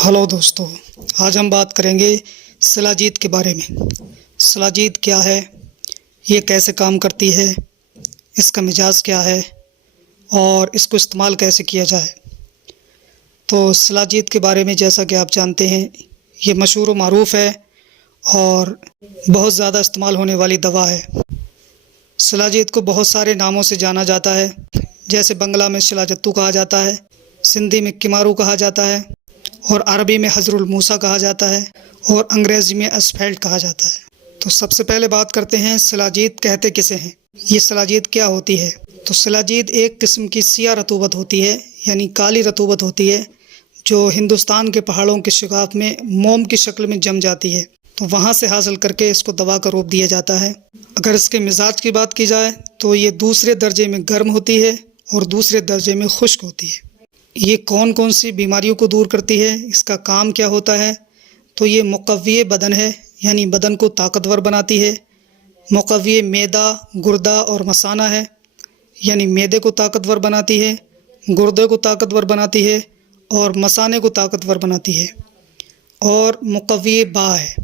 Hello दोस्तों, आज हम बात करेंगे शिलाजीत के बारे में। शिलाजीत क्या है, ये कैसे काम करती है, इसका मिजाज क्या है और इसको इस्तेमाल कैसे किया जाए। तो शिलाजीत के बारे में जैसा कि आप जानते हैं, ये मशहूर व मारूफ़ है और बहुत ज़्यादा इस्तेमाल होने वाली दवा है। शिलाजीत को बहुत सारे नामों से जाना जाता है, जैसे बंगला में शिलाजत्तू कहा जाता है, सिंधी में किमारू कहा जाता है और अरबी में हजरुल मूसा कहा जाता है और अंग्रेज़ी में असफेल्ट कहा जाता है। तो सबसे पहले बात करते हैं शिलाजीत कहते किसे हैं, ये शिलाजीत क्या होती है। तो शिलाजीत एक किस्म की सियाह रतूबत होती है, यानी काली रतूबत होती है, जो हिंदुस्तान के पहाड़ों के शिगाफ में मोम की शक्ल में जम जाती है। तो वहाँ से हासिल करके इसको दवा का रूप दिया जाता है। अगर इसके मिजाज की बात की जाए तो ये दूसरे दर्जे में गर्म होती है और दूसरे दर्जे में खुश्क होती है। ये कौन कौन सी बीमारियों को दूर करती है, इसका काम क्या होता है। तो ये मुक़व्वी बदन है, यानी बदन को ताकतवर बनाती है। मुक़व्वी मैदा, गुर्दा और मसाना है, यानी मैदे को ताकतवर बनाती है, गुर्दे को ताकतवर बनाती है और मसाने को ताकतवर बनाती है। और मुक़व्वी बा है,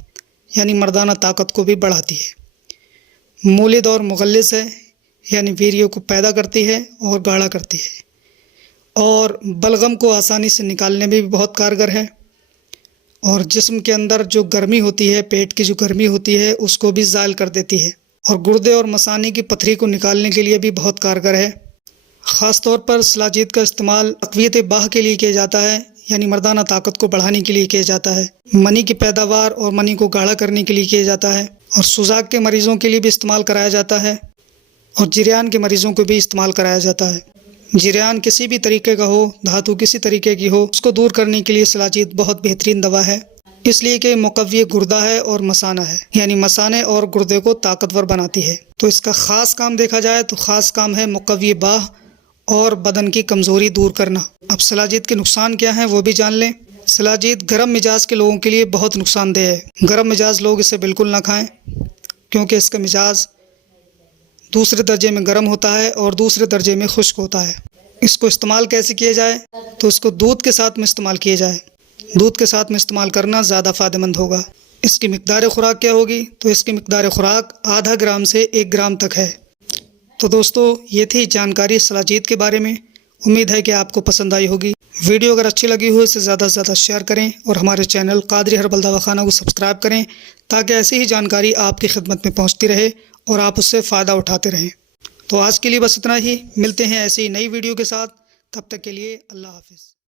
यानी मर्दाना ताकत को भी बढ़ाती है। मूलिद और मुग़ल्लिज़ है, यानी वीर्य को पैदा करती है और गाढ़ा करती है। और बलगम को आसानी से निकालने में भी बहुत कारगर है। और जिस्म के अंदर जो गर्मी होती है, पेट की जो गर्मी होती है, उसको भी ज़ायल कर देती है। और गुर्दे और मसाने की पथरी को निकालने के लिए भी बहुत कारगर है। ख़ास तौर पर शिलाजीत का इस्तेमाल तक़वियत बाह के लिए किया जाता है, यानी मर्दाना ताकत को बढ़ाने के लिए किया जाता है। मनी की पैदावार और मनी को गाढ़ा करने के लिए किया जाता है। और सुजाक के मरीज़ों के लिए भी इस्तेमाल कराया जाता है और जिरयान के मरीज़ों को भी इस्तेमाल कराया जाता है। जिरयान किसी भी तरीके का हो, धातु किसी तरीके की हो, उसको दूर करने के लिए शिलाजीत बहुत बेहतरीन दवा है, इसलिए कि मुक़व्वी गुर्दा है और मसाना है, यानी मसाने और गुर्दे को ताकतवर बनाती है। तो इसका ख़ास काम देखा जाए तो ख़ास काम है मुक़व्वी बाह और बदन की कमज़ोरी दूर करना। अब शिलाजीत के नुकसान क्या हैं वो भी जान लें। शिलाजीत गर्म मिजाज के लोगों के लिए बहुत नुकसानदेह है। गर्म मिजाज लोग इसे बिल्कुल ना खाएँ, क्योंकि इसका मिजाज दूसरे दर्जे में गर्म होता है और दूसरे दर्जे में खुश्क होता है। इसको इस्तेमाल कैसे किया जाए, तो इसको दूध के साथ में इस्तेमाल किया जाए। दूध के साथ में इस्तेमाल करना ज़्यादा फ़ायदेमंद होगा। इसकी मिक़दार खुराक क्या होगी, तो इसकी मिक़दार खुराक आधा ग्राम से 1 ग्राम तक है। तो दोस्तों, ये थी जानकारी शिलाजीत के बारे में। उम्मीद है कि आपको पसंद आई होगी। वीडियो अगर अच्छी लगी हो इसे ज़्यादा से ज़्यादा शेयर करें और हमारे चैनल क़ादरी हर्बल दवाखाना को सब्सक्राइब करें, ताकि ऐसी ही जानकारी आपकी खिदमत में पहुँचती रहे और आप उससे फ़ायदा उठाते रहें। तो आज के लिए बस इतना ही। मिलते हैं ऐसी ही नई वीडियो के साथ। तब तक के लिए अल्लाह हाफ़िज़।